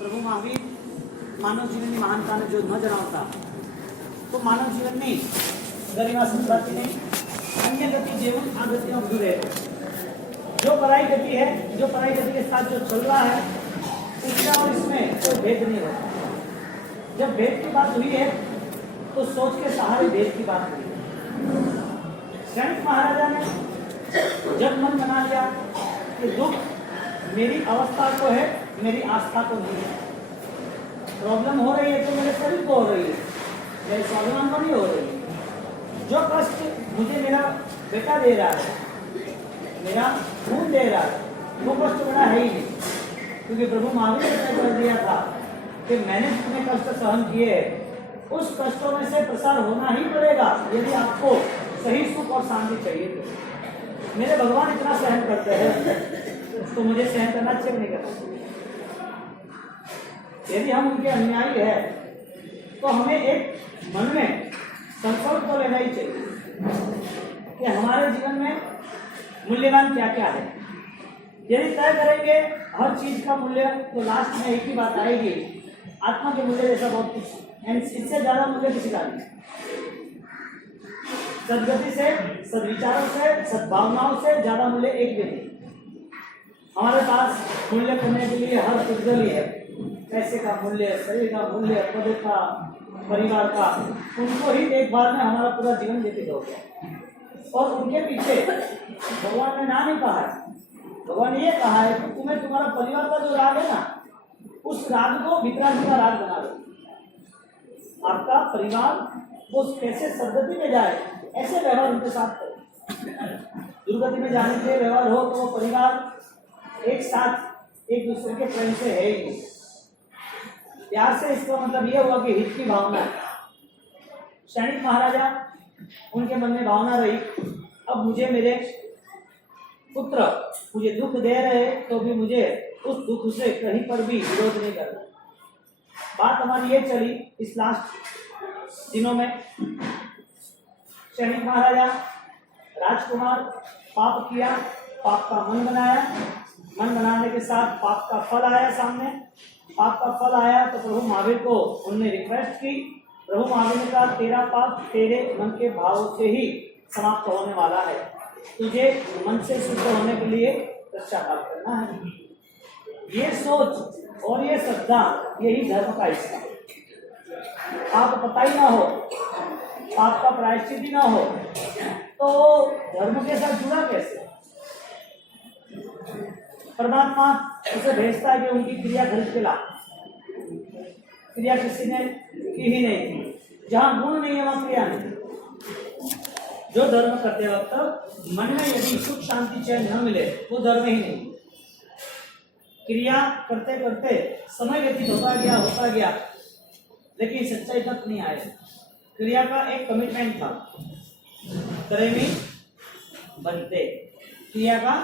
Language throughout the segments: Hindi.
प्रभु महावीर मानव जीवन में महानता ने जो न जनावता तो मानव जीवन में गरिमा संप्राप्ति नहीं अन्य गति जीवन आगतियों दूर है। जो पराई गति है, जो पराई गति के साथ जो चल रहा है उसका और इसमें कोई भेद नहीं होता। जब भेद की बात हुई है तो सोच के सहारे भेद की बात हुई है। सैनिक महाराजा ने जब मन बना लिया कि दुख मेरी अवस्था को है, मेरी आस्था को नहीं है। प्रॉब्लम हो रही है तो मेरे शरीर को हो रही है, मेरे स्वाभिमान को नहीं हो रही है। जो कष्ट मुझे मेरा बेटा दे रहा है, मेरा खून दे रहा है, वो कष्ट बड़ा है ही नहीं। क्योंकि प्रभु महावीर ने तय कर दिया था कि मैंने जितने कष्ट सहन किए हैं उस कष्टों में से प्रसार होना ही पड़ेगा यदि आपको सही सुख और शांति चाहिए तो। मेरे भगवान इतना सहन करते हैं तो मुझे सहन करना चाहिए नहीं करना। यदि हम उनके अनुयायी है तो हमें एक मन में संकल्प तो लेना ही चाहिए कि हमारे जीवन में मूल्यवान क्या क्या है। यदि तय करेंगे हर चीज का मूल्य तो लास्ट में एक ही बात आएगी, आत्मा के मूल्य जैसा बहुत कुछ, इससे ज्यादा मूल्य किसी का नहीं। सदगति से, सदविचारों से, सद्भावनाओं से ज्यादा मूल्य एक भी नहीं। हमारे पास मूल्य करने के लिए हर उद्गल ही है, पैसे का मूल्य, शरीर का मूल्य, पद का, परिवार का, उनको ही देखभाल में हमारा पूरा जीवन व्यतीत हो गया। और उनके पीछे भगवान ने ना नहीं कहा है, भगवान ये कहा है कि तुम्हें तुम्हारा परिवार का जो राग है ना, उस राग को वितरागी का राग बना दो। आपका परिवार वो कैसे सदगति में जाए ऐसे व्यवहार उनके साथ करो। दुर्गति में जाने के व्यवहार हो तो वो परिवार एक साथ एक दूसरे के प्रेम से है ही नहीं। प्यार से इसका मतलब ये हुआ कि हित की भावना। सैनिक महाराजा उनके मन में भावना रही, अब मुझे मेरे पुत्र मुझे दुख दे रहे तो भी मुझे उस दुख से कहीं पर भी विरोध नहीं करना। बात हमारी ये चली इस लास्ट दिनों में, सैनिक महाराजा राजकुमार पाप किया, पाप का मन बनाया, मन बनाने के साथ पाप का फल आया सामने। पाप का फल आया तो प्रभु महावीर को उनने रिक्वेस्ट की। प्रभु महावीर ने कहा तेरा पाप तेरे मन के भाव से ही समाप्त होने वाला है, तुझे मन से शुद्ध होने के लिए पश्चाताप करना है। ये सोच और ये श्रद्धा यही धर्म का हिस्सा है। आप पता ही ना हो, पाप का प्रायश्चित ही ना हो तो धर्म के साथ जुड़ा कैसे? परमात्मा उसे भेजता है कि उनकी क्रिया खरीद के ला। क्रिया किसी ने की ही नहीं थी, जहां गुण नहीं है वहां क्रिया नहीं। जो धर्म करते वक्त मन में यदि सुख शांति चैन न मिले वो धर्म ही नहीं। क्रिया करते करते समय व्यतीत होता गया लेकिन सच्चाई तक नहीं आए। क्रिया का एक कमिटमेंट था, करेमी बनते। क्रिया का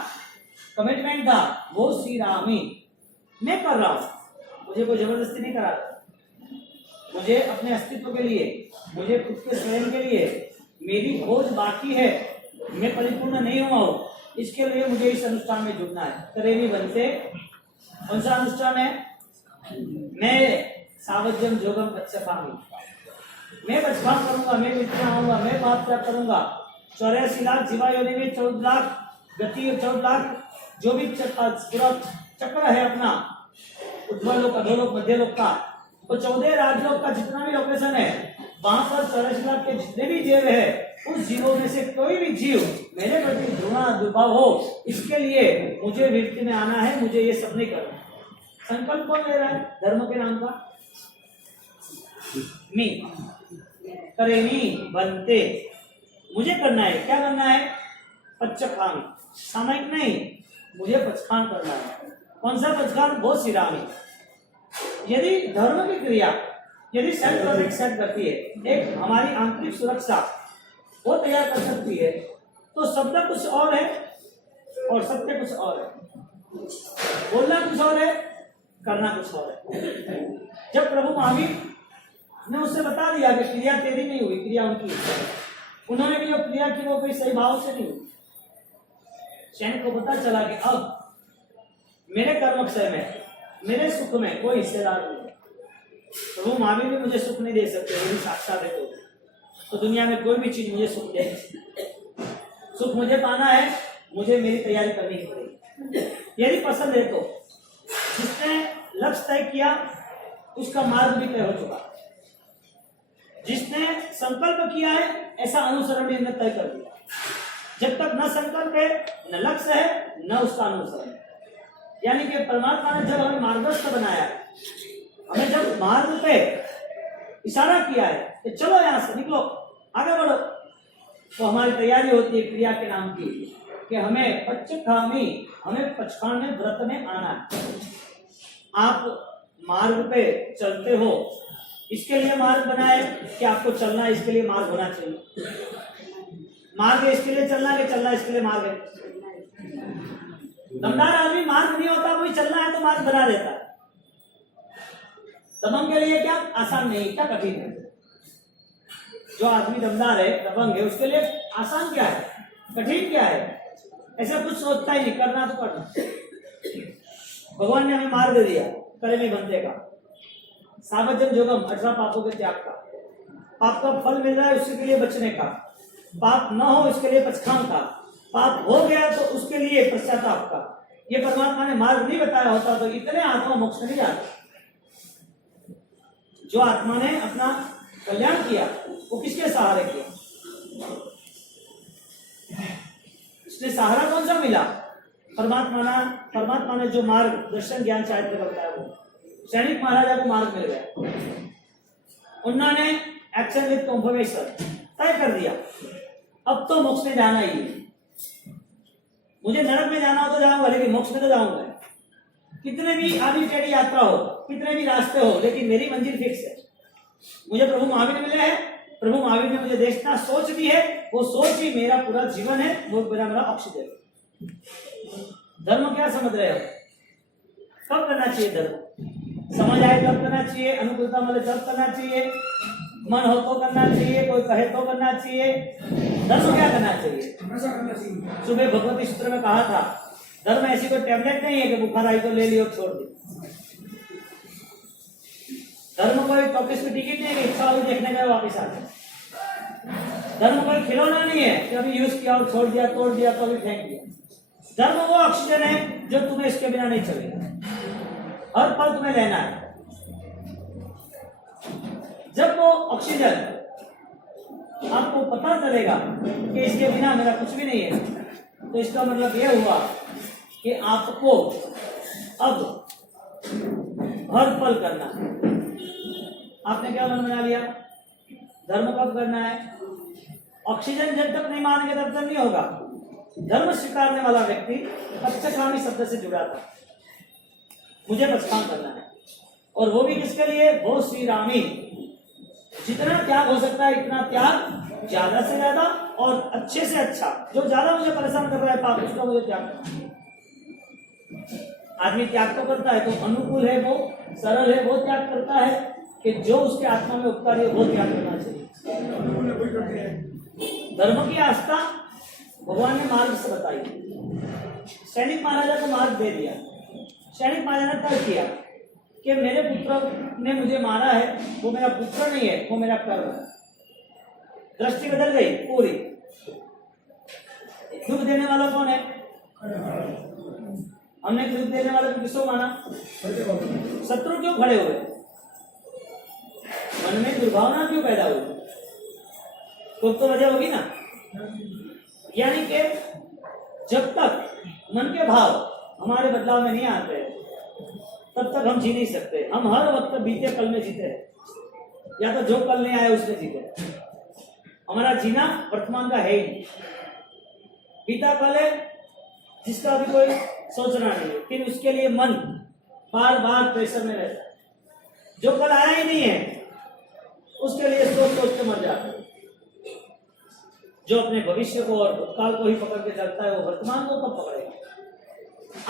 कमिटमेंट था, वो श्री रामी मैं कर रहा हूं, मुझे कोई जबरदस्ती नहीं करा रहा। मुझे अपने अस्तित्व के लिए, मुझे खुद के स्वयं के लिए मेरी खोज बाकी है, मैं परिपूर्ण नहीं हुआ हूं, इसके लिए मुझे इस अनुष्ठान में जुड़ना है। करेमी बनते कौन सा अनुष्ठान है? मैं सावज्यम जोगम बच्चपामी, मैं बचपान करूंगा, मैं विद्या होऊंगा, मैं बात क्या करूंगा। 84 लाख जीवा योनि में 14 लाख गति, 14 लाख जो भी पूरा चक्र है अपना, उद्भव लोक, अधोलोक, मध्य लोक का, तो 14 राजलोक का जितना भी लोकेशन है वहां पर 84 लाख के जितने भी जीव है, उस जीवों में से कोई भी जीव मेरे प्रति घृणा दुर्भाव हो, इसके लिए मुझे वृत्ति में आना है, मुझे ये सब नहीं करना। संकल्प कौन ले रहा है धर्म के नाम का? मी करेमी बनते, मुझे करना है। क्या करना है? पच्चखान, सामयिक नहीं, मुझे पचखान करना है। कौन सा पचखान? बहुत सिरामी। यदि धर्म की क्रिया यदि सेल्फ प्रोटेक्ट सेट करती है, एक हमारी आंतरिक सुरक्षा वो तैयार कर सकती है, तो शब्द कुछ और है और सत्य कुछ और है, बोलना कुछ और है, करना कुछ और है। जब प्रभु महावीर ने उससे बता दिया कि क्रिया तेरी नहीं हुई, क्रिया उनकी, उन्होंने भी जो क्रिया की वो कोई सही भाव से नहीं हुई। सैनिक को पता चला कि अब मेरे कर्मक्षय में मेरे सुख में कोई हिस्सेदार नहीं है। प्रभु महावीर भी मुझे सुख नहीं दे सकते, यदि साक्षात है तो दुनिया में कोई भी चीज मुझे सुख दे। सुख मुझे पाना है, मुझे मेरी तैयारी करनी पड़ेगी। यदि पसंद है तो जिसने लक्ष्य तय किया उसका मार्ग भी तय हो चुका। जिसने संकल्प किया है ऐसा अनुसरण भी तय कर दिया। जब तक न संकल्प है, न लक्ष्य है, न उसका अनुसरण। यानी कि परमात्मा ने जब हमें मार्गस्थ बनाया है, हमें जब मार्ग पे इशारा किया है कि चलो यहां से निकलो, आगे बढ़ो, तो हमारी तैयारी होती है क्रिया के नाम की कि हमें पचखाने व्रत में आना है। आप मार्ग पे चलते हो, इसके लिए मार्ग बनाए कि आपको चलना है, इसके लिए मार्ग होना चाहिए। मार्ग है इसके लिए चलना है कि चलना इसके लिए मार्ग है। दमदार आदमी मार्ग नहीं होता, वही चलना है तो मार्ग बना देता है। दबंग के लिए क्या आसान नहीं, क्या कठिन है। जो आदमी दमदार है, दबंग है, उसके लिए आसान क्या है, कठिन क्या है, ऐसा कुछ सोचता ही नहीं, करना तो करना। भगवान ने हमें मार्ग दिया कर्म बंधे का, सावजन जोगम 18 पापों के त्याग का। पाप का फल मिल रहा है उसके लिए बचने का, पाप न हो इसके लिए पचखान का, पाप हो गया तो उसके लिए पश्चाताप का। ये परमात्मा ने मार्ग नहीं बताया होता तो इतने आत्मा मोक्ष नहीं जाते। जो आत्मा ने अपना कल्याण किया वो किसके सहारे किया? इसने सहारा कौन सा मिला? परमात्मा ने जो मार्ग दर्शन ज्ञान चारित्र बताया वो सैनिक महाराजा को मार्ग मिल गया। उन्होंने एक्शन विद कॉन्फर्मेशन तय कर दिया, अब तो मोक्ष में जाना ही है। मुझे नरक में जाना हो तो जाऊंगा, लेकिन मोक्ष में तो जाऊंगा। कितने भी आधी टेढ़ी यात्रा हो, कितने भी रास्ते हो, लेकिन मेरी मंजिल फिक्स है। मुझे प्रभु महावीर मिले हैं, प्रभु महावीर ने मुझे देखना सोच दी है, वो सोच ही मेरा पूरा जीवन है, वो मेरा ऑक्सीजन। धर्म क्या समझ रहे हो? कब करना चाहिए धर्म? समझ आए तब करना चाहिए, अनुकूलता मिले तब करना चाहिए, मन हो तो करना चाहिए, कोई कहे तो करना चाहिए। धर्म क्या करना चाहिए? सुबह भगवती सूत्र में कहा था, धर्म ऐसी कोई टैबलेट नहीं है कि बुखार आई तो ले लियो छोड़ दी। धर्म कोई टॉकीज की टिकट नहीं है कि इच्छा हुई देखने गए वापिस आ गए। धर्म कोई खिलौना नहीं है कि अभी यूज किया और छोड़ दिया, तोड़ दिया तो अभी फेंक दिया। धर्म वो ऑक्सीजन है जो तुम्हें इसके बिना नहीं चलेगा, हर पल तुम्हें लेना है। जब वो ऑक्सीजन आपको पता चलेगा कि इसके बिना मेरा कुछ भी नहीं है, तो इसका मतलब यह हुआ कि आपको अब हर पल करना है। आपने क्या मन बना लिया? धर्म कब करना है? ऑक्सीजन जब तक नहीं मानेंगे तब तक नहीं होगा। धर्म स्वीकारने वाला व्यक्ति पचखानी शब्द से जुड़ा था। मुझे पचखान करना है, और वो भी किसके लिए? वो श्री रामी। जितना त्याग हो सकता है इतना त्याग, ज्यादा से ज्यादा और अच्छे से अच्छा। जो ज्यादा मुझे परेशान कर रहा है पाप, उसका मुझे त्याग करना है। आदमी त्याग तो करता है, तो अनुकूल है वो, सरल है वो त्याग करता है, कि जो उसके आत्मा में उपकार है वो त्याग करना चाहिए। धर्म की आस्था भगवान ने मार्ग से बताई। सैनिक महाराजा को मार्ग दे दिया। सैनिक महाराजा ने तय किया कि मेरे पुत्र ने मुझे मारा है, वो मेरा पुत्र नहीं है, वो मेरा कर्म है। दृष्टि बदल गई पूरी। दुख देने वाला कौन है? हमने दुख देने वाले को किसको माना? शत्रु क्यों खड़े हुए? मन में दुर्भावना क्यों पैदा हुई? तो वजह होगी ना। यानी कि जब तक मन के भाव हमारे बदलाव में नहीं आते तब तक हम जी नहीं सकते। हम हर वक्त बीते कल में जीते हैं, या तो जो कल नहीं आया उसमें जीते। हमारा जीना वर्तमान का है ही नहीं। बीता कल है जिसका अभी कोई सोचना नहीं है, लेकिन उसके लिए मन बार बार प्रेशर में रहता है। जो कल आया ही नहीं है उसके लिए सोच सोच के मर जाता है। जो अपने भविष्य को और भूतकाल को ही पकड़ के चलता है वो वर्तमान को कब पकड़ेगा?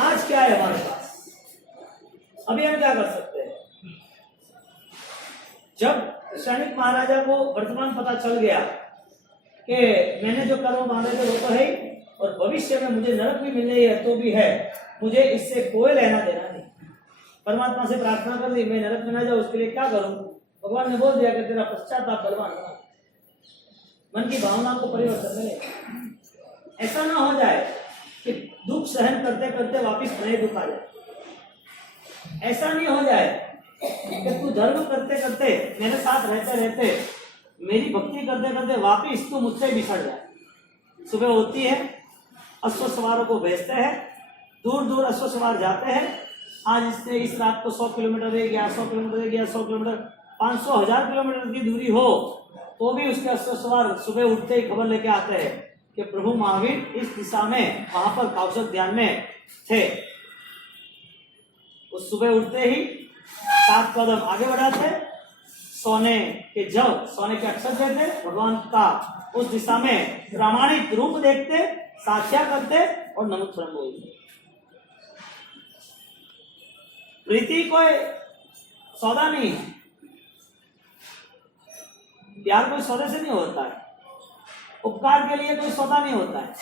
आज क्या है हमारे पास, अभी हम क्या कर सकते हैं? जब सैनिक महाराजा को वर्तमान पता चल गया कि मैंने जो कर्म बांधे थे वो तो है ही, और भविष्य में मुझे नरक भी मिल रही है तो भी है, मुझे इससे कोई लेना देना नहीं। परमात्मा से प्रार्थना कर ली मैं नरक में ना जाऊं, उसके लिए क्या करूं? भगवान ने बोल दिया कि तेरा पश्चाताप बलवान बना, मन की भावना को परिवर्तन मिले। ऐसा ना हो जाए कि दुख सहन करते करते वापिस नए दुख आ जाए। ऐसा नहीं हो जाए कि तू धर्म करते करते मेरे साथ रहते रहते मेरी भक्ति करते करते वापिस तू मुझसे बिछड़ जाए। सुबह होती है, अश्व सवारों को भेजते हैं, दूर दूर अश्व सवार जाते हैं। आज इसने इस रात को 100 किलोमीटर रह गया, 100 किलोमीटर रह गया, 100 किलोमीटर, 500 1000 किलोमीटर की दूरी हो तो भी उसके अश्व सवार सुबह उठते ही खबर लेके आते हैं कि प्रभु महावीर इस दिशा में वहां पर कौशल ध्यान में थे। उस सुबह उठते ही 7 कदम आगे बढ़ाते, सोने के जब सोने के अक्षर देते, भगवान का उस दिशा में प्रामाणिक रूप देखते, साक्ष्या करते और नमस्कार बोलते। प्रीति कोई सौदा नहीं है, प्यार कोई सौदे से नहीं होता है, उपकार के लिए कोई सौदा नहीं होता है।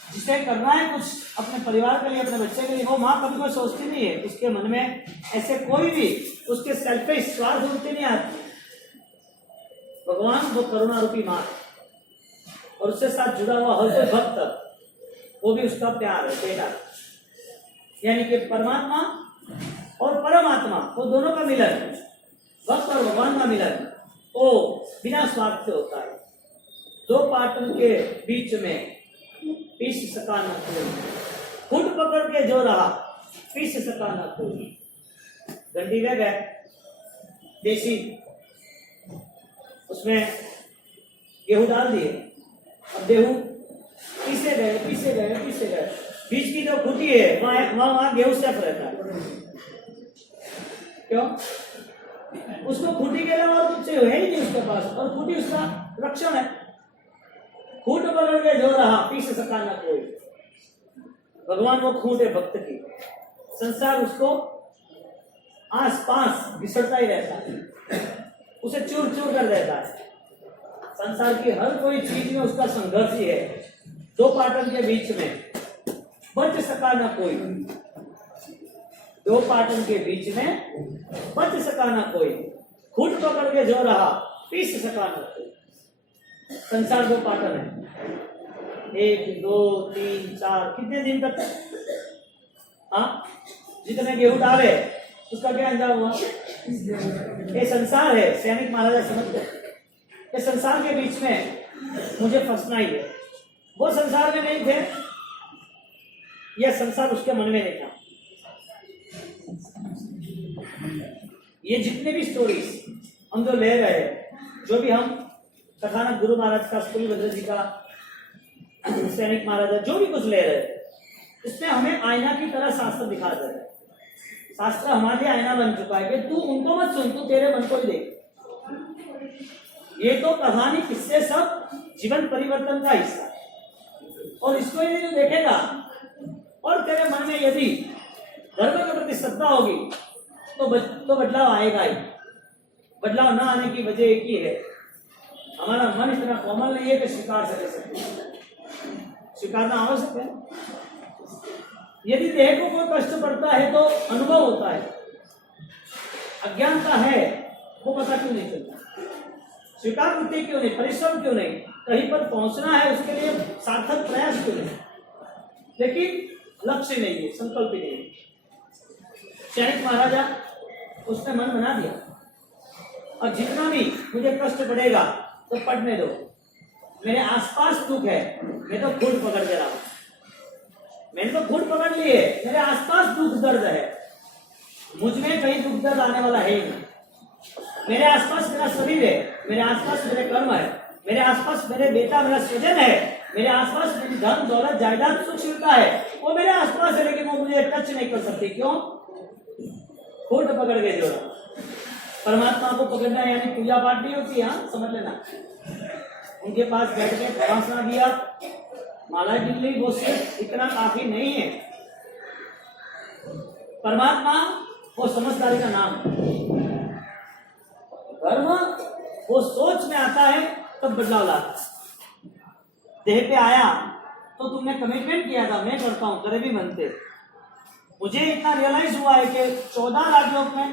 जिसे करना है कुछ अपने परिवार के लिए, अपने बच्चे के लिए, वो माँ कभी कोई सोचती नहीं है। उसके मन में ऐसे कोई भी उसके सेल्फिश स्वार्थ वृत्ति नहीं आती। भगवान वो करुणा रूपी माँ और उससे साथ जुड़ा हुआ हर कोई भक्त वो भी उसका प्यार है, बेटा। यानी कि परमात्मा और परमात्मा वो दोनों का मिलन, भक्त और भगवान का मिलन वो बिना स्वार्थ से होता है। दो पाटन के बीच में पीस सका न कोई, खुद पकड़ के जो रहा पीस सका न कोई। गंडी बैग है देसी, उसमें गेहूं डाल दिए, अब गेहूं पीसे गए पीसे गए पीसे गए, बीच की जो खूंटी है वहां गेहूं सेफ रहता है। क्यों? उसको खूंटी के अलावा और कुछ है ही नहीं उसके पास, और खूंटी उसका रक्षण है। खूंट पकड़ के जो रहा पीस सका ना कोई। भगवान वो खूंट है भक्त की, संसार उसको आस पास बिछड़ता ही रहता है, उसे चूर चूर कर देता है। संसार की हर कोई चीज में उसका संघर्ष ही है। दो पाटन के बीच में बच सका ना कोई, दो पाटन के बीच में बच सका ना कोई, खूंट पकड़ के जो रहा पीस सका ना कोई। संसार दो पाटन है, 1 2 3 4, कितने दिन तक? हाँ, जितने गेहूं डाले उसका क्या अंजाम हुआ? ये संसार है, सैनिक महाराजा समझते, ये संसार के बीच में मुझे फंसना ही है। वो संसार में नहीं थे, यह संसार उसके मन में नहीं था। ये जितने भी स्टोरीज हम जो ले रहे हैं, जो भी हम कथानक गुरु महाराज का, स्कूली भद्र जी का, सैनिक महाराजा, जो भी कुछ ले रहे हैं, इसमें हमें आईना की तरह शास्त्र दिखा रहे हैं। शास्त्र हमारे लिए आईना बन चुका है कि तू उनको मत सुन, तू तेरे मन को ही देख। ये तो कहानी किससे सब जीवन परिवर्तन का हिस्सा है, और इसको यदि तू देखेगा और तेरे मन में यदि धर्म के प्रति श्रद्धा होगी तो बदलाव आएगा ही। बदलाव ना आने की वजह एक ही है, हमारा मन इतना कोमल नहीं है कि स्वीकार से ले सकते। स्वीकारना आवश्यक है। यदि देह को कोई कष्ट पड़ता है तो अनुभव होता है, अज्ञानता है वो पता क्यों नहीं चलता। स्वीकार वृत्ति क्यों नहीं, परिश्रम क्यों नहीं, कहीं पर पहुंचना है उसके लिए सार्थक प्रयास क्यों नहीं, लेकिन लक्ष्य नहीं है, संकल्प ही नहीं है। सैनिक महाराजा उसने मन बना दिया, और जितना भी मुझे कष्ट पड़ेगा तो पढ़ने दो, मेरे आसपास दुख है, मैं तो खुद पकड़ के रहा हूं, मैंने तो खुद पकड़ लिए, मेरे आसपास दुख दर्द है, मुझ में कहीं दुख दर्द आने वाला है ही नहीं। मेरे आसपास मेरा शरीर है, मेरे आसपास मेरे कर्म है, मेरे आसपास मेरे बेटा मेरा स्वजन है, मेरे आसपास मेरी धन दौलत जायदाद सुख सुविधा है, वो मेरे आसपास है, लेकिन वो मुझे टच नहीं कर सकती। क्यों? खुद पकड़ के जोड़ा। परमात्मा को पकड़ना यानी पूजा पाठ नहीं होती, हाँ समझ लेना। उनके पास बैठ के प्रवासना दिया, माला गिन ली, वो सिर्फ इतना काफी नहीं है। परमात्मा वो समझदारी का नाम है। धर्म वो सोच में आता है तब बदलाव लाता है। देह पे आया तो तुमने कमिटमेंट किया था, मैं करता हूं, करे भी बनते, मुझे इतना रियलाइज हुआ है कि 14 राजलोक में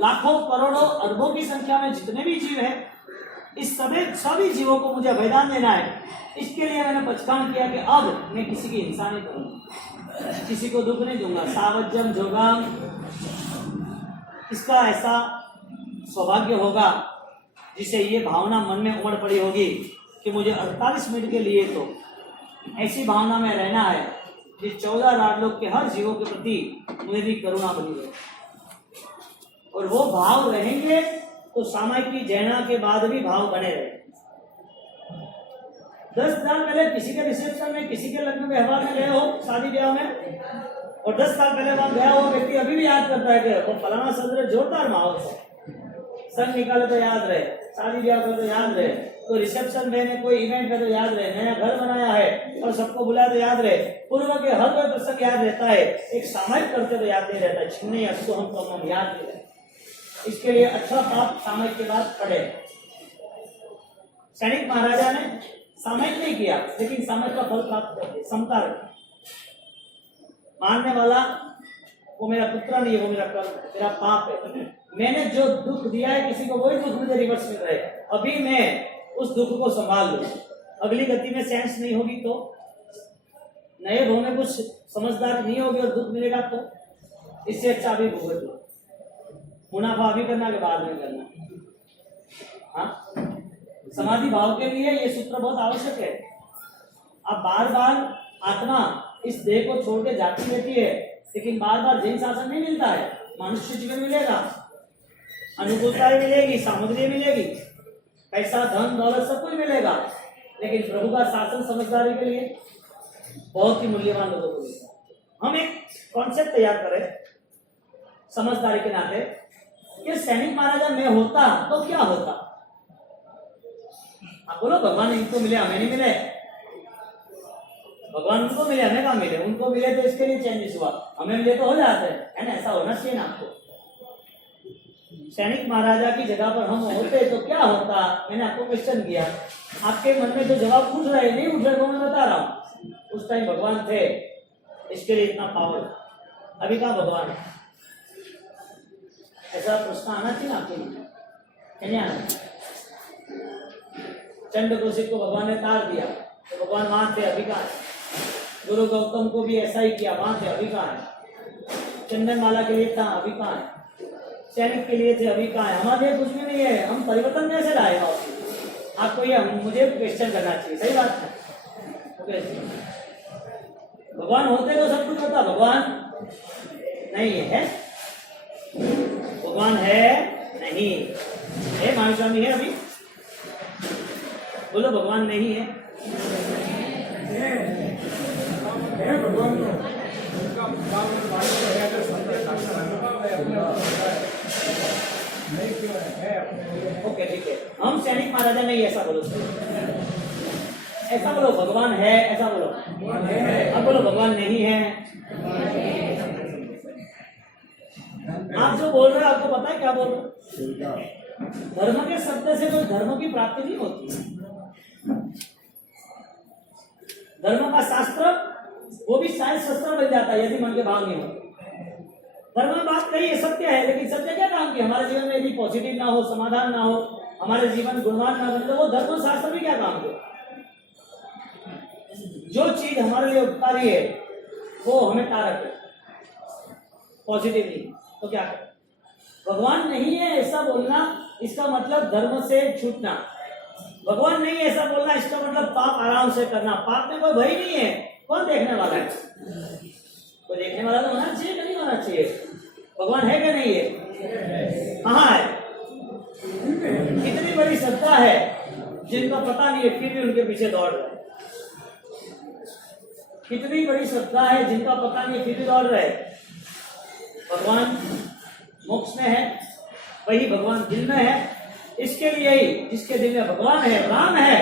लाखों करोड़ों अरबों की संख्या में जितने भी जीव हैं, इस सभी जीवों को मुझे अभयदान देना है। इसके लिए मैंने पचकान किया कि अब मैं किसी की हिंसा नहीं करूंगा, किसी को दुख नहीं दूंगा। सावज्जम जोगाम, इसका ऐसा सौभाग्य होगा जिसे ये भावना मन में उमड़ पड़ी होगी कि मुझे 48 मिनट के लिए तो ऐसी भावना में रहना है कि 14 राजलोक के हर जीवों के प्रति मेरी करुणा बनी रहे, और वो भाव रहेंगे तो सामायिक की जैना के बाद भी भाव बने रहे। 10 साल पहले किसी के रिसेप्शन में, किसी के लग्न व्यवहार में गए हो, शादी ब्याह में, और 10 साल पहले वहां गया हो व्यक्ति अभी भी याद करता है कि वो फलाना सदर जोरदार माहौल है, संग निकाले तो याद रहे, शादी ब्याह करे तो याद रहे, कोई रिसेप्शन में, कोई इवेंट में तो याद रहे, नया घर बनाया है और सबको बुलाया तो याद रहे, पूर्व के हर कोई प्रसंग याद रहता है। एक सामायिक करते तो याद नहीं रहता, छिन्नी असो हम तो हम याद नहीं रहता। इसके लिए अच्छा पाप सामायिक के बाद पड़े। सैनिक महाराजा ने सामायिक नहीं किया, लेकिन सामायिक का फल प्राप्त कर दिया। समता मानने वाला वो मेरा पुत्र नहीं है, वो मेरा कर्म, मेरा पाप है। मैंने जो दुख दिया है किसी को, वही दुख मुझे रिवर्स मिल रहा है। अभी मैं उस दुख को संभाल लूं, अगली गति में सेंस नहीं होगी तो, नए भव में कुछ समझदारी नहीं होगी और दुख मिलेगा तो, इससे अच्छा अभी भुगत लो। मुनाफा अभी करना के बाद में करना। हाँ, समाधि भाव के लिए ये सूत्र बहुत आवश्यक है। अब बार बार आत्मा इस देह को छोड़ के जाती रहती है, लेकिन बार बार जैन शासन नहीं मिलता है। मनुष्य जीवन मिलेगा, अनुकूलताएं मिलेगी, सामग्री मिलेगी, पैसा धन दौलत सब कुछ मिलेगा, लेकिन प्रभु का शासन समझदारी के लिए बहुत ही मूल्यवान लोगों को मिलेगा। हम एक कॉन्सेप्ट तैयार करें समझदारी के नाते कि सैनिक महाराजा में होता तो क्या होता। आप बोलो भगवान इनको मिले हमें नहीं मिले, भगवान उनको मिले हमें कहाँ मिले, उनको मिले तो इसके लिए चेंजेस हुआ, हमें मिले तो हो जाते हैं, है ना? ऐसा होना चाहिए ना आपको। सैनिक महाराजा की जगह पर हम होते तो क्या होता। मैंने आपको क्वेश्चन किया, आपके मन में जो जवाब उठ रहे नहीं उठ रहे वो मैं बता रहा हूँ। उस टाइम भगवान थे, इसके लिए इतना पावर, अभी कहाँ भगवान है? ऐसा प्रश्न आना चाहिए ना आपके लिए, नहीं आना? चंड कौशिक को भगवान ने तार दिया तो भगवान वहां थे, अभी कहाँ है? गुरु गौतम को भी ऐसा ही किया, वहां थे, अभी कहाँ है? चंदनमाला के लिए था, अभी कहाँ है? सैनिक के लिए थे, अभी कहाँ है? हमारे लिए कुछ भी नहीं है, हम परिवर्तन कैसे लाएगा? आपको ये मुझे क्वेश्चन करना चाहिए, सही बात है। भगवान होते तो सब कुछ होता, भगवान नहीं है, भगवान है नहीं है। महावीर स्वामी है अभी, बोलो भगवान नहीं है, भगवान ओके ठीक है। हम सैनिक महाराजा नहीं, ऐसा बोलो, ऐसा बोलो भगवान है, ऐसा बोलो। अब बोलो भगवान नहीं है। आप जो बोल रहे हो आपको पता है क्या बोल रहे हो? धर्म के शब्द से कोई धर्म की प्राप्ति नहीं होती। धर्म का शास्त्र वो भी शायद शस्त्र बन जाता है यदि मन के भाव नहीं हो। धर्म में बात कही है, सत्य है, लेकिन सत्य क्या काम की? हमारे जीवन में यदि पॉजिटिव ना हो, समाधान ना हो, हमारे जीवन गुणवान ना बने, तो वो धर्म शास्त्र भी क्या काम के? जो चीज हमारे लिए उपकारी है वो हमें तारक है, पॉजिटिव नहीं, तो क्या करें? भगवान नहीं है ऐसा बोलना, इसका मतलब धर्म से छूटना। भगवान नहीं है ऐसा बोलना, इसका मतलब पाप आराम से करना। पाप में कोई भय नहीं है, कौन देखने वाला है? कोई देखने वाला तो होना चाहिए कि नहीं होना चाहिए? भगवान है कि नहीं है? कहाँ है? कितनी बड़ी श्रद्धा है जिनका पता नहीं है फिर भी उनके पीछे दौड़ रहे। कितनी बड़ी श्रद्धा है जिनका पता नहीं है फिर भी दौड़ रहे। भगवान मोक्ष में है, वही भगवान दिल में है। इसके लिए ही जिसके दिल में भगवान है, राम है,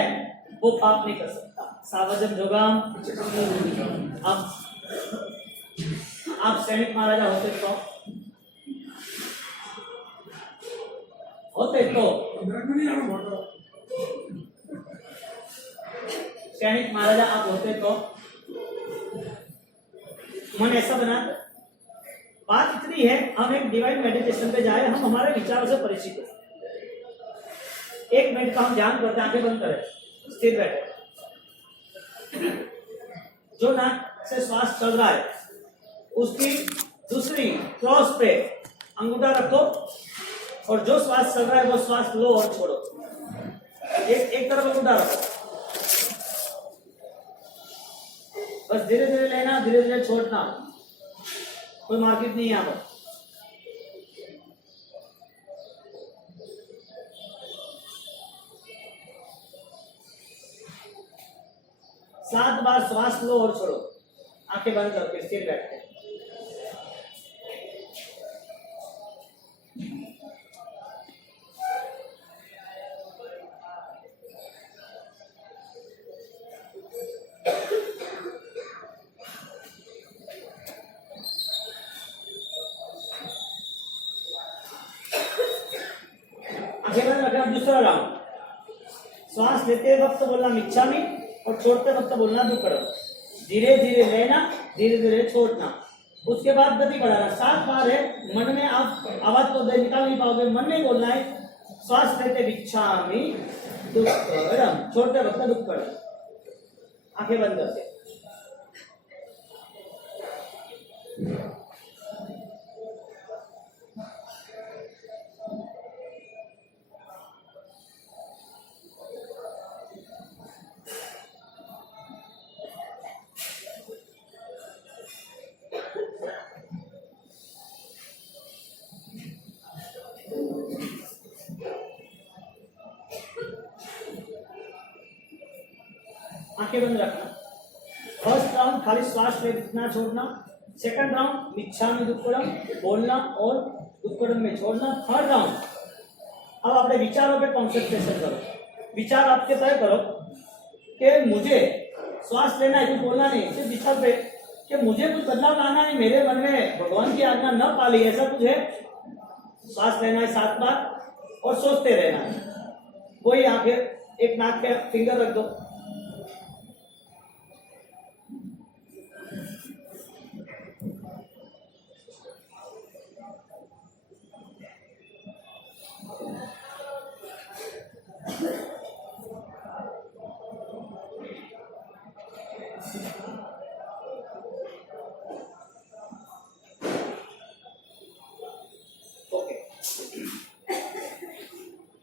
वो पाप नहीं कर सकता। सावजन जोगाम। आप सैनिक महाराजा होते तो सैनिक महाराजा आप होते तो मन ऐसा बना बात इतनी है, हम एक डिवाइन मेडिटेशन पे जाए, हम हमारे विचारों से परिचित हो। 1 मिनट का हम ध्यान करते हैं, आंखें बंद करें, स्थिर बैठे। जो नाक से श्वास चल रहा है उसकी दूसरी क्रॉस पे अंगूठा रखो और जो श्वास चल रहा है वो श्वास लो और छोड़ो। एक तरफ अंगूठा रखो, बस धीरे धीरे लेना, धीरे धीरे छोड़ना, कोई मार्केट नहीं है यहाँ पर। सात बार श्वास लो और छोड़ो, आंखें बंद करके स्थिर बैठते। आंखें बंद रखना। दूसरा राउंड, श्वास लेते वक्त बोलना मिच्छामी और छोड़ते वक्त बोलना दुक्कडम। धीरे धीरे लेना, धीरे धीरे छोड़ना। उसके बाद गति बढ़ाना। 7 बार है, मन में आप आवाज को निकाल नहीं पाओगे, मन में बोलना है श्वास लेते विच्छामी दुक्कडम, छोड़ते वक्त दुक्कडम। आंखें बंद करके आंखें बंद रखना। फर्स्ट राउंड खाली श्वास लेना छोड़ना, सेकंड राउंड मिच्छामी दुक्कडम बोलना और दुक्कडम में छोड़ना। थर्ड राउंड अब अपने विचारों पे कॉन्सेंट्रेशन करो। विचार आपके तय करो कि मुझे श्वास लेना है, कुछ बोलना नहीं, सिर्फ विचार पे कि मुझे कुछ बदलाव लाना है, मेरे मन में भगवान की आज्ञा न पाली, ऐसा कुछ है। श्वास लेना है 7 बार और सोचते रहना है। वही आंखें, एक नाक पे फिंगर रख दो।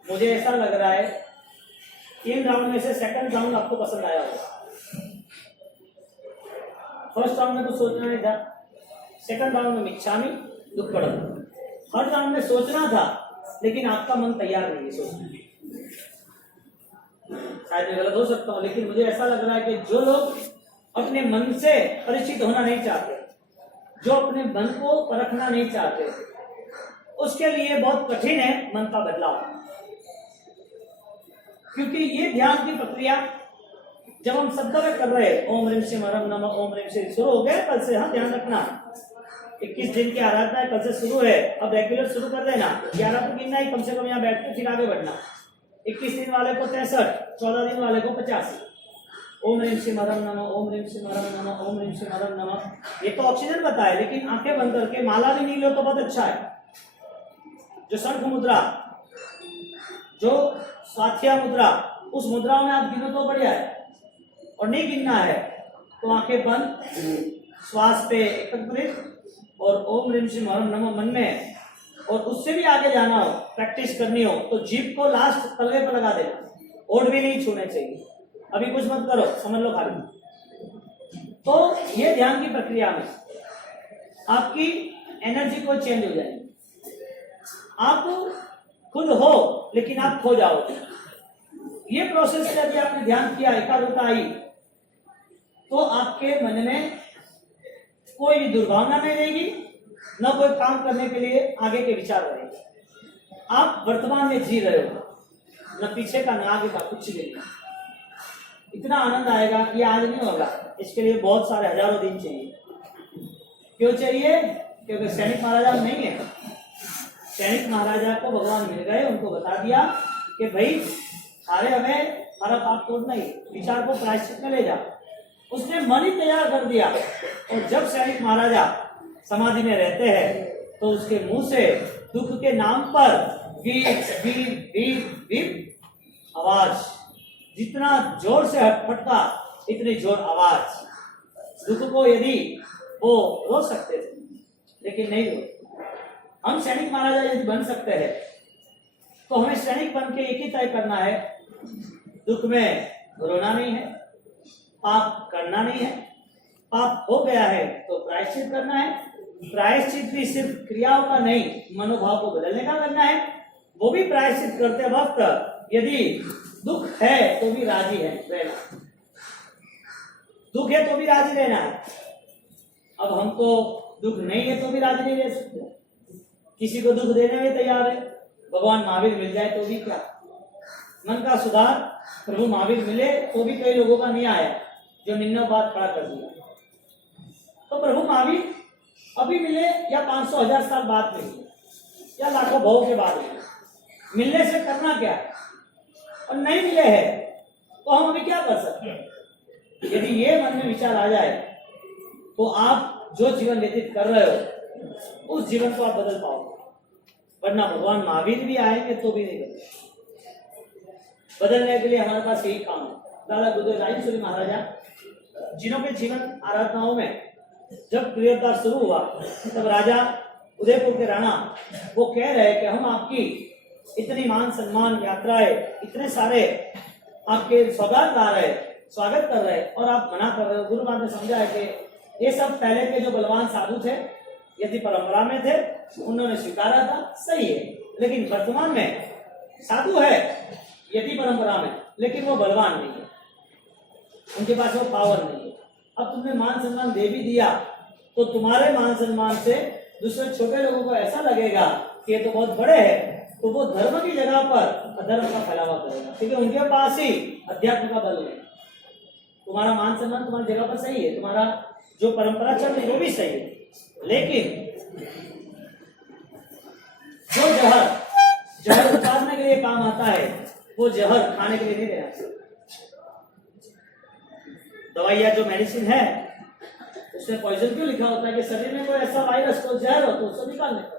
मुझे ऐसा लग रहा है 3 राउंड में से सेकंड राउंड आपको पसंद आया होगा। फर्स्ट राउंड में कुछ सोचना नहीं था, सेकंड राउंड में मिच्छामी दुक्कडम, थर्ड राउंड में सोचना था लेकिन आपका मन तैयार नहीं है सोचने के। शायद मैं गलत हो सकता हूं, लेकिन मुझे ऐसा लग रहा है कि जो लोग अपने मन से परिचित होना नहीं चाहते, जो अपने मन को परखना नहीं चाहते, उसके लिए बहुत कठिन है मन का बदलाव। क्योंकि ये ध्यान की प्रक्रिया जब हम शब्द में कर रहे हैं, ओम ह्रीं श्रीं हरम नमः, ओम ह्रीं श्रीं शुरू हो गए कल से। हाँ, ध्यान रखना 21 दिन की आराधना है, कल से शुरू है। अब रेगुलर शुरू कर देना, 11 तो गिनना ही कम से कम, यहाँ बैठ के फिर आगे बढ़ना। 21 दिन वाले को 63, 14 दिन वाले को 85। ओम ह्रीं श्रीं हरम नमः, ओम ह्रीं श्रीं हरम नमः, ओम ह्रीं श्रीं हरम नमः। ये तो ऑक्सीजन बताए, लेकिन आंखें बंद करके माला भी नहीं लो तो बहुत अच्छा है। जो शंख मुद्रा, जो स्वाध्याय मुद्रा, उस मुद्रा में आप गिनो तो बढ़िया है, और नहीं गिनना है तो आंखें बंद, श्वास पे एकत्रित और ओम ह्रीं श्रीं हरम नमः मन में। और उससे भी आगे जाना हो, प्रैक्टिस करनी हो तो जीभ को लास्ट तलवे पर लगा देना, ओठ भी नहीं छूने चाहिए। अभी कुछ मत करो, समझ लो खाली। तो ये ध्यान की प्रक्रिया में आपकी एनर्जी को चेंज हो जाएगी। आप खुद हो लेकिन आप खो जाओगे। ये प्रोसेस से यदि आपने ध्यान किया, एकाग्रता आई, तो आपके मन में कोई भी दुर्भावना नहीं रहेगी, न कोई काम करने के लिए आगे के विचार रहेंगे। आप वर्तमान में जी रहे हो, न पीछे का न आगे का, कुछ भी नहीं। इतना आनंद आएगा, ये आज नहीं होगा, इसके लिए बहुत सारे हजारों दिन चाहिए। क्यों चाहिए? क्योंकि सैनिक महाराजा नहीं है। सैनिक महाराजा को भगवान मिल गए, उनको बता दिया कि भाई अरे हमें हमारा पाप तोड़ना ही, विचार को प्रायश्चित में ले जा। उसने मन ही तैयार कर दिया। और जब सैनिक महाराजा समाधि में रहते हैं तो उसके मुंह से दुख के नाम पर वीप वीप वीप वीप आवाज, जितना जोर से फटका इतनी जोर आवाज। दुख को यदि वो रोक सकते थे लेकिन नहीं रोके। हम सैनिक महाराजा यदि बन सकते हैं तो हमें सैनिक बन के एक ही तय करना है, दुख में रोना नहीं है, पाप करना नहीं है। पाप हो गया है तो प्रायश्चित करना है। प्रायश्चित भी सिर्फ क्रियाओं का नहीं, मनोभाव को बदलने का करना है। वो भी प्रायश्चित करते वक्त यदि दुख है तो भी राजी है रहना, दुख है तो भी राजी रहना है। अब हमको दुख नहीं है तो भी राजी नहीं रह सकते, किसी को दुख देने में तैयार है। भगवान महावीर मिल जाए तो भी क्या, मन का सुधार प्रभु महावीर मिले तो भी कई लोगों का नहीं आया जो निम्न बात खड़ा कर दिया। तो प्रभु महावीर अभी मिले या 500,000 साल बाद मिले या लाखों भाव के बाद मिले, मिलने से करना क्या है? और नहीं मिले हैं तो हम अभी क्या कर सकते हैं? यदि ये मन में विचार आ जाए तो आप जो जीवन व्यतीत कर रहे हो उस जीवन को आप बदल पाओगे, वरना भगवान महावीर भी आएंगे तो भी नहीं बदलेंगे। बदलने के लिए हमारे पास यही काम है। दादा गुरुदेव राजसूरी महाराजा जिन्हों के जीवन आराधनाओं में जब प्रियता शुरू हुआ तब राजा उदयपुर के राणा वो कह रहे कि हम आपकी इतनी मान सम्मान यात्राएं, इतने सारे आपके स्वागत ला रहे, स्वागत कर रहे और आप मना कर रहे हो। गुरु महाराज ने समझा है कि ये सब पहले के जो बलवान साधु थे, यदि परंपरा में थे, उन्होंने स्वीकारा था, सही है। लेकिन वर्तमान में साधु है यदि परंपरा में, लेकिन वो बलवान नहीं है, उनके पास वो पावर नहीं है। अब तुमने मान सम्मान दे भी दिया तो तुम्हारे मान सम्मान से दूसरे छोटे लोगों को ऐसा लगेगा कि ये तो बहुत बड़े हैं, तो वो धर्म की जगह पर अधर्म का फैलावा करेगा, क्योंकि उनके पास ही अध्यात्म का बल है। तुम्हारा मान सम्मान तुम्हारी जगह पर सही है, तुम्हारा जो परंपरा चल रही है वो भी सही है, लेकिन जो जहर उतारने के लिए काम आता है वो जहर खाने के लिए नहीं रहना। दवाइयाँ जो मेडिसिन है उसमें पॉइजन क्यों लिखा होता है कि शरीर में कोई ऐसा वायरस को जहर हो तो उसको निकालने का,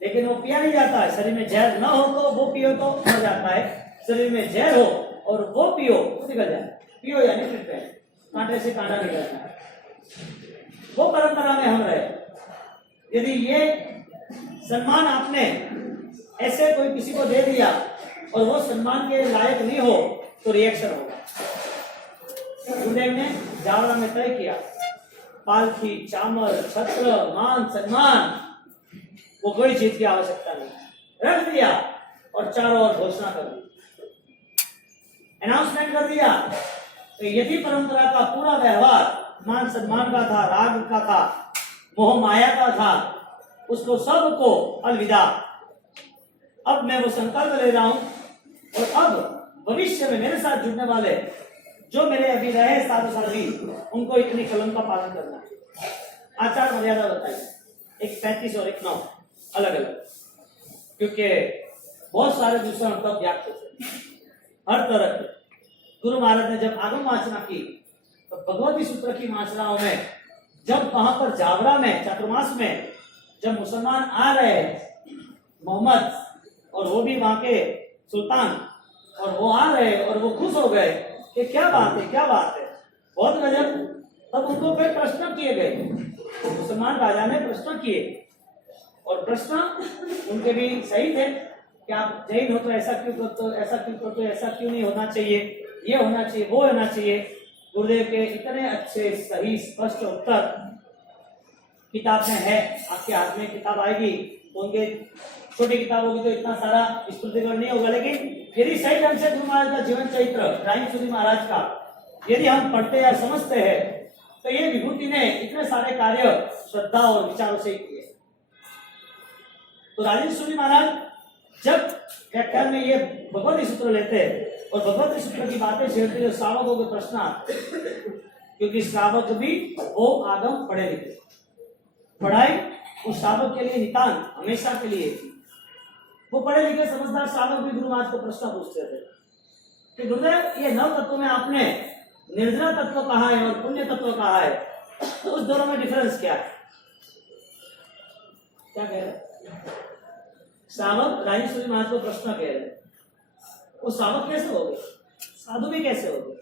लेकिन वो पिया नहीं जाता है। शरीर में जहर ना हो तो वो पियो तो मर जाता है, शरीर में जहर हो और वो पियो तो निकल जाए। पियो यानी फिरते हैं, कांटे से कांटा निकलता है। वो परंपरा में हम रहे। यदि ये सम्मान आपने ऐसे कोई किसी को दे दिया और वो सम्मान के लायक नहीं हो तो रिएक्शन होगा। गुरुदेव ने जावड़ा में तय किया, पालकी, चामर, छत्र, मान सम्मान वो कोई चीज की आवश्यकता नहीं, रख दिया और चारों ओर घोषणा कर दी, अनाउंसमेंट कर दिया। तो यदि परंपरा का पूरा व्यवहार मान सम्मान का था, राग का था, मोह माया का था, उसको सबको अलविदा। अब मैं वो संकल्प ले रहा हूं और अब भविष्य में मेरे साथ जुड़ने वाले जो मेरे अभी रहे साधु साध्वी, उनको इतनी कलम का पालन करना है। आचार मर्यादा बताइए, एक 35 और एक 9 अलग अलग, क्योंकि बहुत सारे दूसरे मतलब व्याप्त थे हर तरह के। गुरु महाराज ने जब आगम वाचना की तो भगवती सूत्र की वाचनाओं में, जब वहां पर जावरा में चातुर्मास में जब मुसलमान आ रहे मोहम्मद और वो भी वहां के सुल्तान, और वो आ रहे और वो खुश हो गए कि क्या बात है, क्या बात है, बहुत गजब। तब उनको फिर प्रश्न किए गए, मुसलमान राजा ने प्रश्न किए और प्रश्न उनके भी सही थे कि आप जैन हो तो ऐसा क्यों करते हो, ऐसा क्यों करते हो, ऐसा क्यों नहीं होना चाहिए, ये होना चाहिए, वो होना चाहिए। गुरुदेव के इतने अच्छे सही स्पष्ट उत्तर किताब में है। आपके हाथ में किताब आएगी तो उनके छोटी किताब होगी तो इतना सारा स्मृतिकरण नहीं होगा, लेकिन यदि सही ढंग से गुरु महाराज का जीवन चरित्र राजसूरी महाराज का यदि हम पढ़ते या समझते हैं तो ये विभूति ने इतने सारे कार्य श्रद्धा और विचारों से किए। तो राजसूरी महाराज जब व्याख्यान में ये भगवती सूत्र लेते हैं और भगवती सूत्र की बातें छेड़ते हुए श्रावकों के प्रश्न आते, क्योंकि श्रावक भी वो आगम पढ़े लिखे, पढ़ाई उस श्रावक के लिए नितांत हमेशा के लिए थी। वो पढ़े लिखे समझदार श्रावक भी गुरु महाराज को प्रश्न पूछते थे कि गुरुदेव ये 9 तत्वों में आपने निर्जरा तत्व कहा है और पुण्य तत्व कहा है, तो उस दोनों में डिफरेंस क्या है? क्या कह रहे? श्रावक रानी सूर्य महाराज को प्रश्न कह रहे, वो श्रावक कैसे हो गए, साधु भी कैसे हो गए,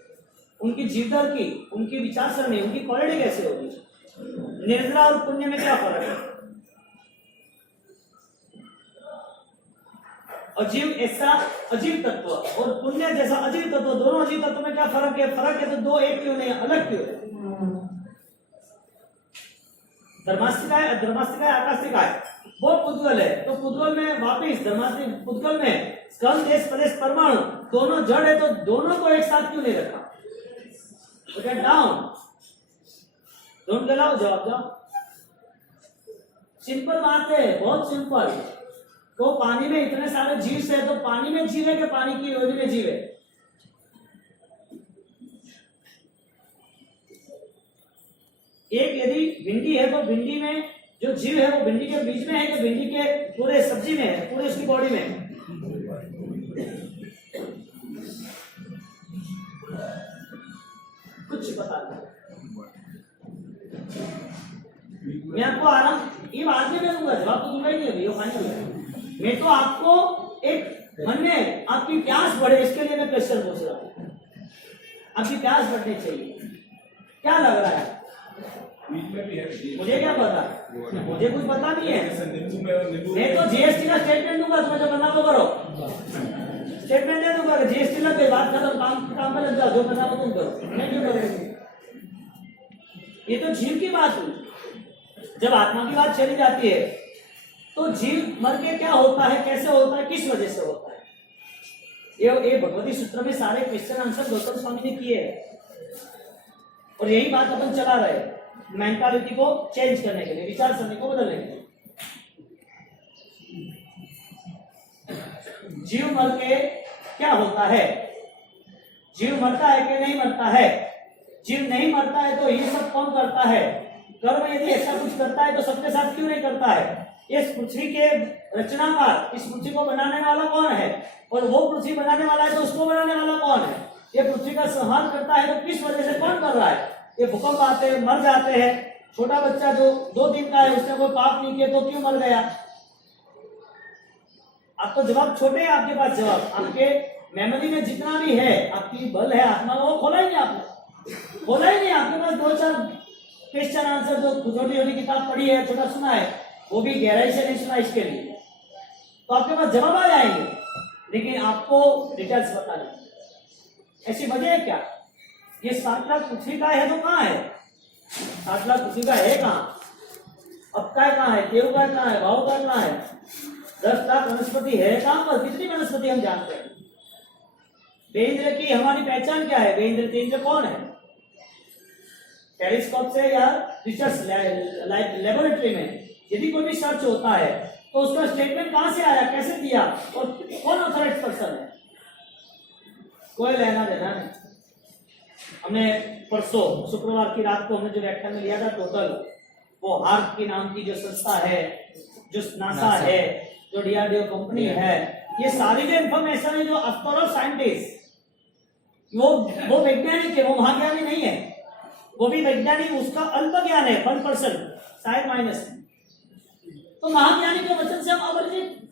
उनकी जीवदर की, उनकी विचारसरणी, उनकी क्वालिटी कैसे होगी, निर्जला और पुण्य में क्या फर्क है? अजीव ऐसा अजीव तत्व और पुण्य जैसा अजीव तत्व, दोनों अजीव तत्व में क्या फर्क है? फर्क है तो दो एक क्यों नहीं, अलग क्यों है? धर्मास्तिका है, अधर्मास्तिका है, आकाशिका है, वो पुद्गल है। तो पुद्गल में वापिस धर्मास्तिक पुद्गल में स्कंद देश प्रदेश परमाणु दोनों जड़ है, तो दोनों को एक साथ क्यों नहीं रखा? डाउन, डोंट गलाओ, जवाब जाओ। सिंपल बात है, बहुत सिंपल। तो पानी में इतने सारे जीव से, तो पानी में जीव है कि पानी की योनि में जीव है? एक यदि भिंडी है तो भिंडी में जो जीव है वो भिंडी के बीच में है कि भिंडी के पूरे सब्जी में है, पूरे उसकी बॉडी में? कुछ पता नहीं। मैं आपको आराम ये बाद में दूंगा, जवाब तो दूंगा ही नहीं अभी, वो फाइनल है। मैं तो आपको एक मन में आपकी प्यास बढ़े इसके लिए मैं क्वेश्चन पूछ रहा हूँ। आपकी प्यास बढ़नी चाहिए। क्या लग रहा है? मुझे क्या पता, मुझे कुछ पता नहीं है। मैं तो जीएसटी का स्टेटमेंट दूंगा, तुम्हें जो करना वो करो। स्टेटमेंट दे दूंगा, जीएसटी लग गई, बात खत्म, काम पे लग जाओ, जो करना वो तुम करो, मैं क्यों करूंगी? ये तो जीव की बात हुई। जब आत्मा की बात चली जाती है तो जीव मर के क्या होता है, कैसे होता है, किस वजह से होता है, ये भगवती सूत्र में सारे क्वेश्चन आंसर गौतम स्वामी ने किए हैं। और यही बात अपन चला रहे हैं मेंटालिटी को चेंज करने के लिए, विचार सरणी को बदलने के लिए। जीव मर के क्या होता है? जीव मरता है कि नहीं मरता है? जीव नहीं मरता है तो ये सब कौन करता है? कर्म यदि ऐसा कुछ करता है तो सबके साथ क्यों नहीं करता है? इस पृथ्वी के रचनाकार, इस पृथ्वी को बनाने वाला कौन है? और वो पृथ्वी बनाने वाला है तो उसको बनाने वाला कौन है? ये पृथ्वी का संहार करता है तो किस वजह से कौन कर रहा है? ये भूकंप आते हैं, मर जाते हैं। छोटा बच्चा जो 2 दिन का है उसने कोई पाप नहीं किया तो क्यों मर गया? आप तो जवाब छोटे हैं, आपके पास जवाब, आपके मेमोरी में जितना भी है, आपकी बल है आत्मा का, वो खोला ही नहीं आपने, खोला ही नहीं। आपके पास 2-4 क्वेश्चन आंसर जो छोटी छोटी किताब पढ़ी है, छोटा सुना है, वो भी गहराई से नहीं सुना इसके लिए, तो आपके पास जवाब आ जाएंगे, लेकिन आपको डिटेल्स बता दें। ऐसी वजह है क्या? ये 7 लाख पृथ्वी का है तो कहाँ है? 7 लाख पृथ्वी का है कहाँ? अब का कहाँ है? केव का कहाँ है? भाव का कहाँ है? 10 लाख वनस्पति है कहाँ पर? कितनी वनस्पति हम जानते हैं? बेंद्र की हमारी पहचान क्या है? बेंद्र तेंद्र कौन है? टेलीस्कोप से या रिसर्च लेबोरेटरी में यदि कोई भी सर्च होता है तो उसका स्टेटमेंट कहां से आया, कैसे दिया, और कौन ऑथराइज्ड पर्सन है? कोई लेना देना नहीं। हमने परसों शुक्रवार की रात को हमने जो व्याख्यान में लिया था टोटल, वो हार्प की नाम की जो संस्था है, जो नासा है, जो डीआरडीओ कंपनी है, ये सारी जो इंफॉर्मेशन है, जो आफ्टर ऑल साइंटिस्ट, वो वैज्ञानिक है, वो महाज्ञानी नहीं है, वो भी वैज्ञानिक, उसका अल्प ज्ञान है 1% शायद माइनस। तो महाज्ञानी के वचन से हम अपरिचित,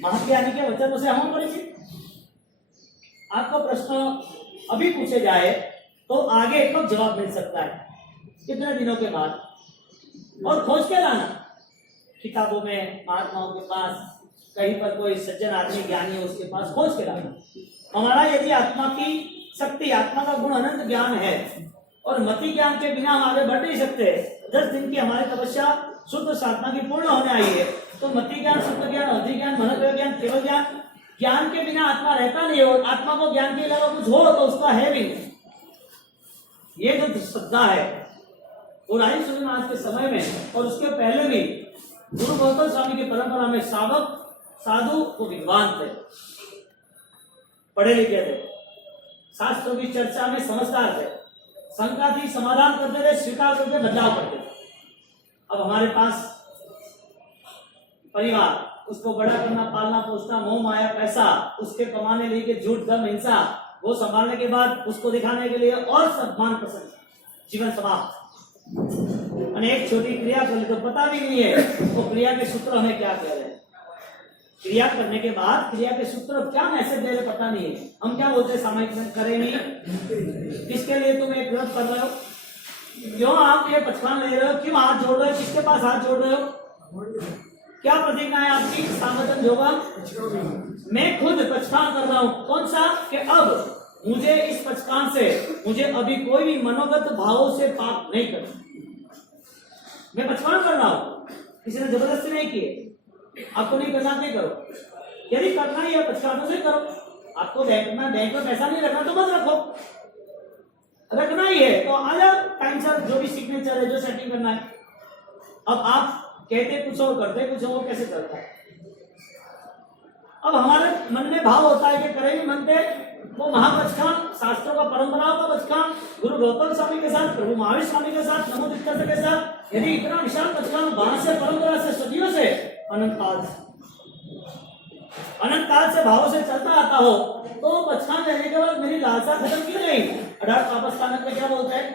महाज्ञानी के वचनों से हम अपरिचित। आपको प्रश्न अभी पूछे जाए तो आगे कब जवाब मिल सकता है? कितने दिनों के बाद? और खोज के लाना किताबों में, महात्माओं के पास, कहीं पर कोई सज्जन आदमी ज्ञानी है उसके पास खोज के लाना। हमारा यदि आत्मा की शक्ति, आत्मा का गुण अनंत ज्ञान है और मति ज्ञान के बिना हम आगे बढ़ नहीं सकते। 10 दिन की हमारी तपस्या शुद्ध साधना की पूर्ण होने आई है, तो मति ज्ञान, शुद्ध ज्ञान, अवधि ज्ञान, मनोज्ञ ज्ञान, केवल ज्ञान, ज्ञान के बिना आत्मा रहता नहीं है। और आत्मा को ज्ञान के अलावा कुछ हो तो उसका है भी नहीं। ये जो श्रद्धा है वो रानी सूर्य महाराज के समय में और उसके पहले भी गुरु गौतम स्वामी की परंपरा में साधक साधु वो विद्वान थे, पढ़े लिखे थे, शास्त्रों की चर्चा में समझदार थे, शंका थी समाधान करते थे, स्वीकार करते, बदलाव करते थे। अब हमारे पास परिवार, उसको बड़ा करना, पालना, पोषना, मोह माया, पैसा, उसके कमाने लेके झूठ, दम, हिंसा, वो संभालने के बाद उसको दिखाने के लिए और सम्मान, प्रसन्न, जीवन समाप्त। અને एक छोटी क्रिया कर ले तो पता भी नहीं है वो क्रिया के सूत्र हमें क्या कह रहे हैं। क्रिया करने के बाद क्रिया के सूत्र क्या मैसेज दे रहे पता नहीं है। हम क्या बोलते हैं सामायिक में करें नहीं, किसके लिए तुम एक व्रत कर रहे हो, क्यों आप ये पचखान ले रहे हो, क्यों हाथ जोड़ रहे हो, किसके पास हाथ जोड़ रहे हो, क्या प्रतिज्ञा है आपकी, सामर्थन होगा। मैं खुद पचखान कर रहा हूं, कौन सा, कि अब मुझे इस पचखान से मुझे अभी कोई भी मनोगत भावों से पाप नहीं करना। मैं पचखान कर रहा हूं, किसी ने जबरदस्ती नहीं की, आपको नहीं करना नहीं करो, यदि करना ही है पचखानों से करो। आपको बैंक में पैसा नहीं रखना तो मत रखो, रखना ही है तो आ जाओ टाइम से, जो भी सिग्नेचर है जो सेटिंग करना है। अब आप कहते कुछ और करते कुछ और, कैसे चलता है। अब हमारे मन में भाव होता है कि करें भी मनते वो महापचखान, शास्त्रों का परंपराओं का पचखान, गुरु गौतम स्वामी के साथ, प्रभु महावीर स्वामी के साथ, नमो तीर्थ के साथ, यदि इतना विशाल पचखान वहां से परंपरा से सदियों से अनंत काल से भावों से चलता आता हो, तो पचखान लेने के बाद मेरी लालसा खत्म क्यों नहीं। 18 पाप में क्या बोलते हैं,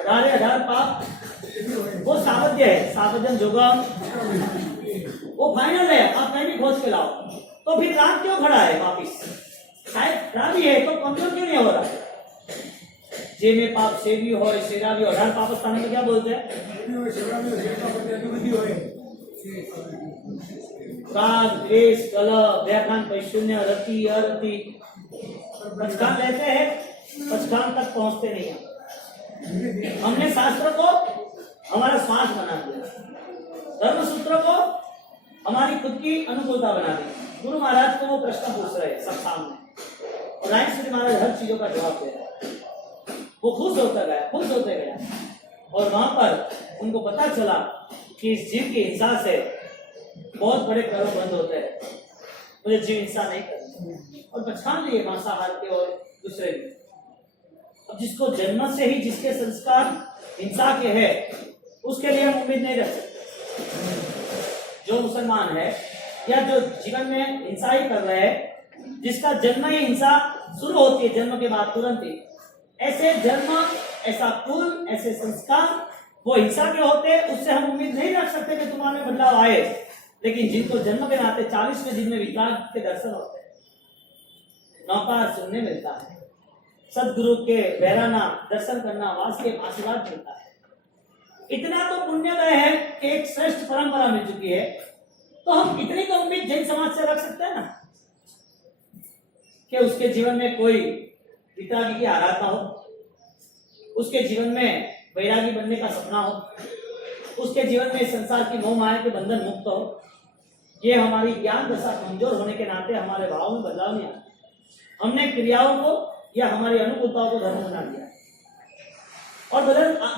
18 पाप वो सावध्य है, सावधन जोगम वो फाइनल है, आप कहीं भी खोज के लाओ। तो फिर रात क्यों खड़ा है वापिस, शायद रात ही है तो कमजोर क्यों नहीं हो रहा। जे में पाप से भी हो, सेरा भी हो, 18 पाप स्थान में क्या बोलते हैं, राग द्वेष कलह व्याख्यान पैशून्य रति अरति। पचखान लेते हैं, पचखान तक पहुंचते नहीं हैं। हमने शास्त्र को हमारा श्वास बना दिया, धर्म सूत्र को हमारी खुद की अनुकूलता बना दी। गुरु महाराज को वो प्रश्न पूछ रहे सब सामने, और राय श्री महाराज हर चीजों का जवाब दे रहे। वो खुश होता गया, खुश होते गया, और वहां पर उनको पता चला कि इस जीव की हिंसा से बहुत बड़े कर्म बंद होते हैं, मुझे जीव हिंसा नहीं करनी। और पहचान लिए मांसाहार के और दूसरे भी। अब जिसको जन्म से ही जिसके संस्कार हिंसा के है, उसके लिए हम उम्मीद नहीं रख सकते। जो मुसलमान है या जो जीवन में हिंसा ही कर रहे हैं, जिसका जन्म ही हिंसा शुरू होती है जन्म के बाद तुरंत ही, ऐसे जन्म, ऐसा कुल, ऐसे संस्कार वो हिंसा के होते, उससे हम उम्मीद नहीं रख सकते कि तुम्हारे बदलाव आए। लेकिन जिनको जन्म के नाते 40वें दिन में विकलांग के दर्शन होते हैं, नौकार सुनने मिलता है, सदगुरु के वैराना दर्शन करना, वास के आशीर्वाद मिलता है, इतना तो पुण्यमय है कि एक श्रेष्ठ परंपरा मिल चुकी है। तो हम इतनी तो उम्मीद जैन समाज से रख सकते हैं ना, कि उसके जीवन में कोई पिताजी की आराधना हो, उसके जीवन में वैरागी बनने का सपना हो, उसके जीवन में संसार की मोह माया के बंधन मुक्त हो। ये हमारी ज्ञान दशा कमजोर होने के नाते हमारे भाव में बदलाव नहीं आता। हमने क्रियाओं को या हमारी अनुकूलताओं को धर्म बना दिया, और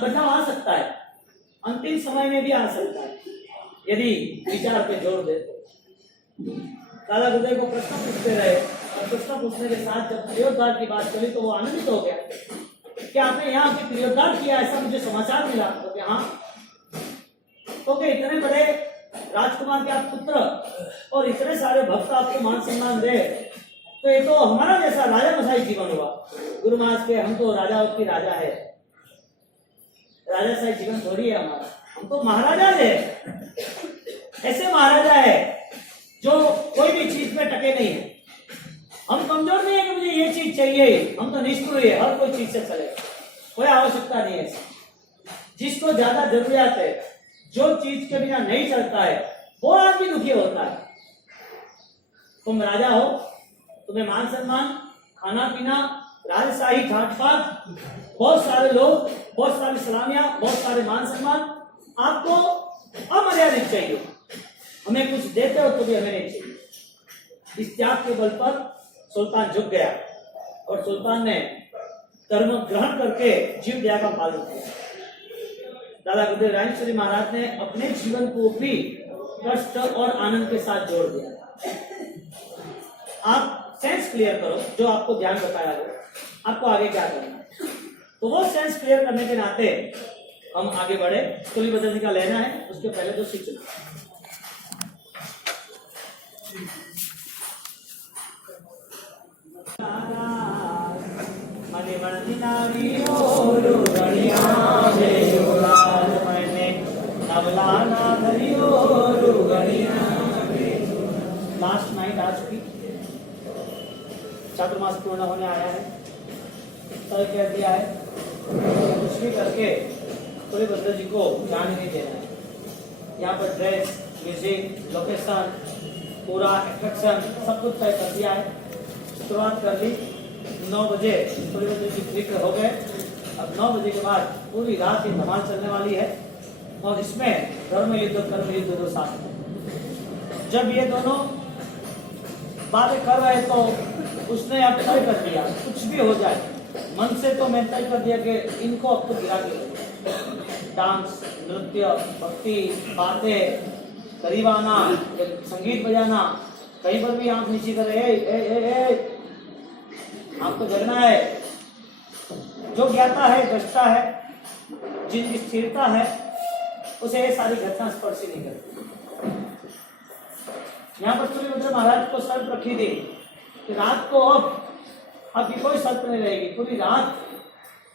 बदलाव आ सकता है, अंतिम समय में भी आ सकता है, यदि विचार पे जोर दे। दादा गुरुदेव को प्रश्न पूछते रहे, और प्रश्न पूछने के साथ जब क्रियोद्धार की बात चली तो वो आनंदित हो गया कि आपने यहाँ पे क्रियोद्धार किया, ऐसा मुझे समाचार मिला। तो यहाँ तो कि इतने बड़े राजकुमार के आप पुत्र और इतने सारे भक्त आपको मान सम्मान दे, तो ये तो हमारा जैसा राजा मसाई जीवन हुआ। गुरु महाराज के हम तो राजाओं की राजा है, राजा साई जीवन थोड़ी है हमारा, हम तो महाराजा है। ऐसे महाराजा है जो कोई भी चीज में टके नहीं है। हम कमजोर नहीं है कि मुझे ये चीज चाहिए, हम तो निष्क्रिय है, हर कोई चीज से चले, कोई आवश्यकता नहीं है। जिसको ज्यादा जरूरत है, जो चीज के बिना नहीं चलता है, वो आदमी दुखी होता है। तुम राजा हो, तुम्हें मान सम्मान, खाना पीना, राजशाही ठाट पाट, बहुत सारे लोग, बहुत सारी सलामियां, बहुत सारे मान सम्मान, आपको अमर्यादित चाहिए। हमें कुछ देते हो तो भी हमें नहीं चाहिए। इस त्याग के बल पर सुल्तान झुक गया, और सुल्तान ने धर्म ग्रहण करके जीव दया का पालन किया। दादा गुरुदेव रायचूरी महाराज ने अपने जीवन को भी कष्ट और आनंद के साथ जोड़ दिया। आप सेंस क्लियर करो, जो आपको ध्यान बताया हो, आपको आगे क्या करना है, तो वो सेंस क्लियर करने के नाते हम आगे बढ़े। कुली बदलने का लेना है, उसके पहले तो सीख चुका। मणि मणि नारी चुकी, चातुर्मास पूर्ण होने आया है, तय कह दिया है, कुछ भी करके सूर्यभद्र जी को जाने नहीं देना है। यहाँ पर ड्रेस, म्यूजिक, लोकेशन, पूरा एट्रैक्शन सब कुछ तय कर दिया है। शुरुआत कर दी 9 बजे, सूर्यभद्र जी फिक्र हो गए। अब 9 बजे के बाद पूरी रात ये धमाल चलने वाली है और इसमें धर्म युद्ध कर्म युद्ध दो साथ में। जब ये दोनों बातें कर रहे तो उसने अब तय कर दिया कुछ भी हो जाए, मन से तो मैं तय कर दिया कि इनको अब तो गिरा के डांस, नृत्य, भक्ति, बातें, करीब आना, संगीत बजाना, कहीं पर भी आंख नीचे करे, आपको जगना है। जो ज्ञाता है, दृष्टा है, जिनकी स्थिरता है, उसे ये सारी घटना स्पर्श ही नहीं करती। यहाँ पर सूर्यभद्र महाराज को शर्त रखी थी कि रात को अब की कोई शर्त नहीं रहेगी, पूरी रात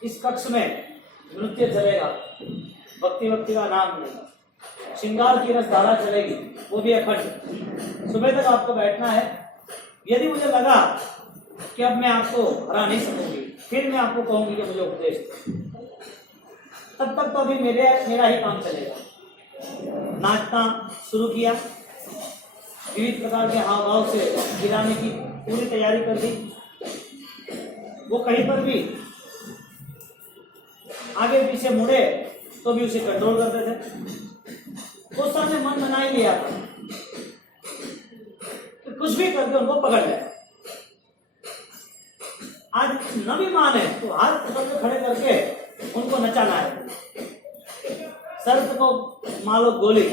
इस कक्ष में नृत्य चलेगा, भक्ति का नाम लेगा, श्रृंगार की रसधारा चलेगी, वो भी अखंड। सुबह तक आपको बैठना है। यदि मुझे लगा कि अब मैं आपको हरा नहीं सकूंगी, फिर मैं आपको कहूंगी कि मुझे उपदेश दो, तब तक तो अभी मेरा ही काम चलेगा। नाचना शुरू किया, विविध प्रकार के हाव भाव से गिराने की पूरी तैयारी कर दी। वो कहीं पर भी आगे पीछे मुड़े तो भी उसे कंट्रोल करते थे। उस समय मन बना ही लिया था कि कुछ भी करके उनको पकड़ ले। आज न भी माने तो हाथ पकड़ के खड़े करके उनको नचाना है। शर्त को मालो गोली,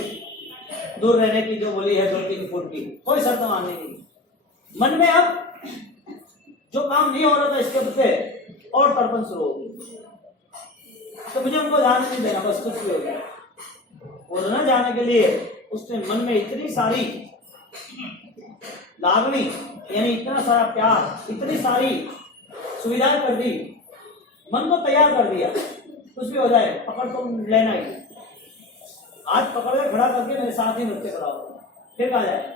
दूर रहने की जो बोली है 2-3 फुट की, कोई शर्त माननी नहीं। मन में अब जो काम नहीं हो रहा था इसके बदले और तड़पन शुरू हो गई, तो मुझे उनको जाने नहीं देना, बस कुछ भी हो गया। और न जाने के लिए उसने मन में इतनी सारी लागनी, यानी इतना सारा प्यार, इतनी सारी सुविधाएं कर दी, मन को तैयार कर दिया, कुछ भी हो जाए पकड़ तो लेना ही। आज पकड़ के खड़ा करके मेरे साथ ही नृत्य कराओ, फिर कहा जाए।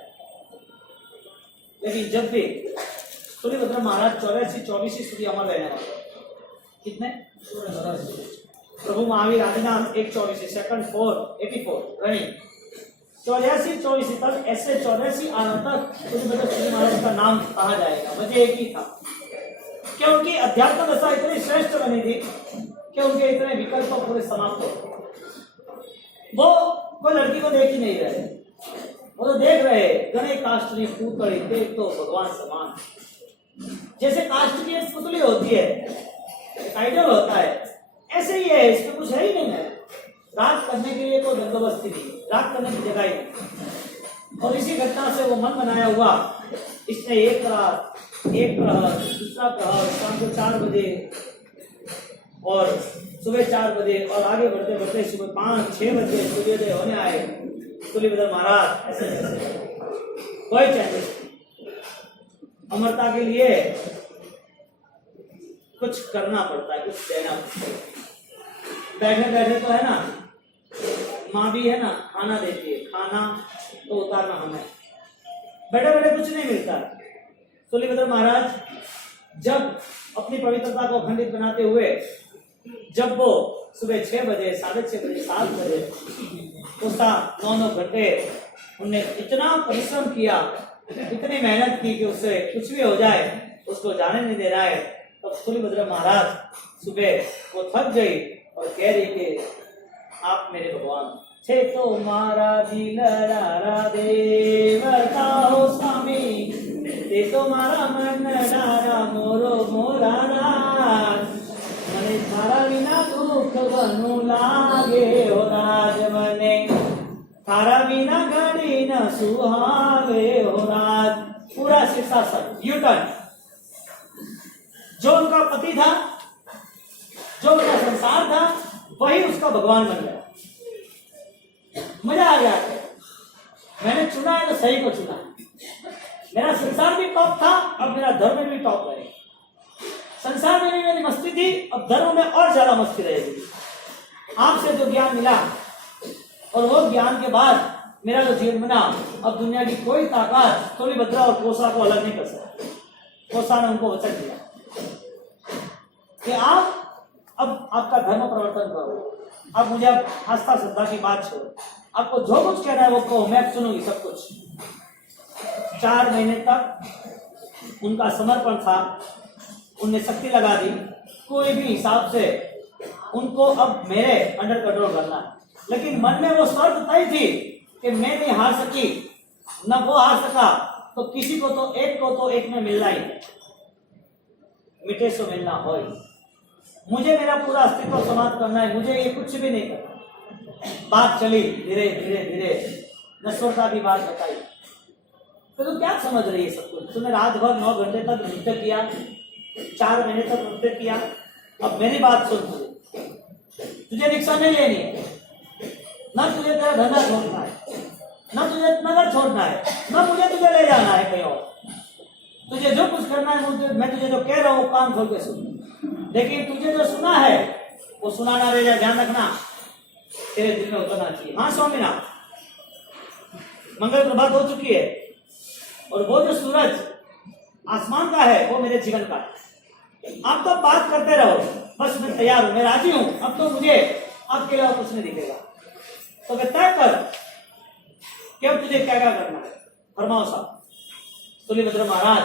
लेकिन जब भी सूर्यभद्र महाराज 84 સુધી अमर रहने वाले, कितने प्रभु महावीर आदिनाम 184 सेकंड 484 रनिंग 84 तक, ऐसे 84 आना तक सूर्यभद्र महाराज का नाम कहा जाएगा। वजह एक ही था, क्योंकि अध्यात्म दशा इतनी श्रेष्ठ बनी थी कि उनके इतने विकल्प पूरे समाप्त हो। वो कोई लड़की को देख ही नहीं रहे, वो तो देख रहे गणे काष्टनी पूतली देख तो भगवान समान। जैसे काष्ट की एक पुतली होती है, एक आइडल होता है, ऐसे ही है, इसमें कुछ है ही नहीं है। राग करने के लिए कोई बंदोबस्त नहीं, राग करने की जगह ही नहीं। और इसी घटना से वो मन बनाया हुआ, इसने एक प्रहर, दूसरा प्रहर, शाम को 4 बजे और सुबह 4 बजे और आगे बढ़ते बढ़ते सुबह 5-6 बजे सूर्योदय होने आए। सूर्यभद्र महाराज ऐसे कोई चैलेंज, अमरता के लिए कुछ करना पड़ता है, कुछ देना पड़ता है। बैठे बैठे तो है ना, माँ भी है ना, खाना देती है, खाना तो उतारना हमें, बैठे बैठे कुछ नहीं मिलता। सूर्यभद्र महाराज जब अपनी पवित्रता को अखंडित बनाते हुए, जब वो सुबह 6 बजे, 6:30 बजे, 7 बजे उसका 9 घंटे उनने इतना परिश्रम किया, इतनी मेहनत की कि उससे कुछ भी हो जाए उसको जाने नहीं दे रहा है। तब सूर्यभद्र महाराज सुबह वो थक गई और कह रही कि आप मेरे भगवान छे तो मारा दिल देवता हो स्वामी, ते तो मारा मन डारा मोरो मोरा राज, मने थारा विना दुख बनु लागे हो राज, मने थारा बिना घड़ी न सुहावे हो रात। पूरा शीर्षासन यूटर्न। जो उनका पति था, जो उनका संसार था, वही उसका भगवान बन गया। मजा आ गया। मैंने चुना है तो सही को चुना है। मेरा संसार भी टॉप था, अब मेरा धर्म में भी टॉप रहेगा। संसार में भी मेरी मस्ती थी, अब धर्म में और ज्यादा मस्ती रहेगी। आपसे जो ज्ञान मिला और वो ज्ञान के बाद मेरा जो जीवन बना, अब दुनिया की कोई ताकत तुलिभद्रा और कोसा को अलग नहीं कर सकती। कोसा ने उनको वचन दिया कि आप अब आपका धर्म परिवर्तन करो, अब मुझे अब आस्था श्रद्धा की बात छोड़ो, आपको जो कुछ कहना है वो कहो, मैं सुनूंगी सब कुछ। 4 महीने तक उनका समर्पण था, उनने शक्ति लगा दी, कोई भी हिसाब से उनको अब मेरे अंडर कंट्रोल करना है। लेकिन मन में वो शर्त तय थी कि मैं नहीं हार सकी, न वो हार सका, तो किसी को तो एक में मिलना ही, मिटे सो मिलना हो। मुझे मेरा पूरा अस्तित्व समाप्त करना है, मुझे ये कुछ भी नहीं करना। बात चली धीरे धीरे धीरे, नश्वरता की बात बताई। तो क्या समझ रही है सब कुछ? तूने रात भर 9 घंटे तक नृत्य किया, 4 महीने तक नृत्य किया। अब मेरी बात सुन, तुझे रिक्शा नहीं लेनी है, न तुझे तेरा धंधा छोड़ना है, न तुझे नगर छोड़ना है, न मुझे तुझे ले जाना है कहीं और। तुझे जो कुछ करना है, मुझे मैं तुझे जो कह रहा हूँ कान खोल के सुन। लेकिन तुझे जो सुना है वो सुनाना रह जाए, ध्यान रखना, तेरे दिल में उतरना चाहिए। हाँ स्वामीनाथ, मंगल प्रभात हो चुकी है और वो जो सूरज आसमान का है वो मेरे जीवन का है। आप तो बात करते रहो, बस मैं तैयार हूं, मैं राजी हूं। अब तो मुझे आपके अलावा कुछ नहीं दिखेगा। तो मैं तय कर कि अब तुझे क्या क्या करना है, फरमाओ साहब। तुलिभद्र महाराज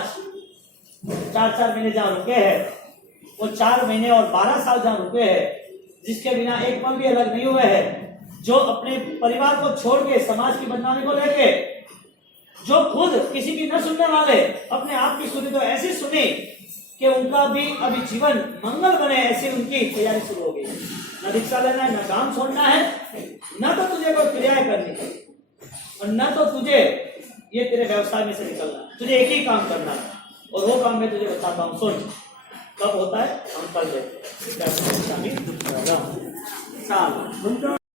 4 महीने जहां रुके हैं, वो 4 महीने और 12 साल जहां रुके हैं, जिसके बिना एक पल भी अलग नहीं हुए हैं, जो अपने परिवार को छोड़ के समाज की बदनामी को लेके, जो खुद किसी की न सुनने वाले अपने आप की सुनी तो ऐसी सुनी कि उनका भी अभी जीवन मंगल बने, ऐसी उनकी तैयारी शुरू हो गई। न रिक्शा लेना है, न काम छोड़ना है, न तो तुझे कोई क्रियाएं करनी है, और न तो तुझे ये तेरे व्यवसाय में से निकलना है। तुझे एक ही काम करना है, और वो काम मैं तुझे बताता हूँ, सुन। कब होता है हम कल देखते हैं।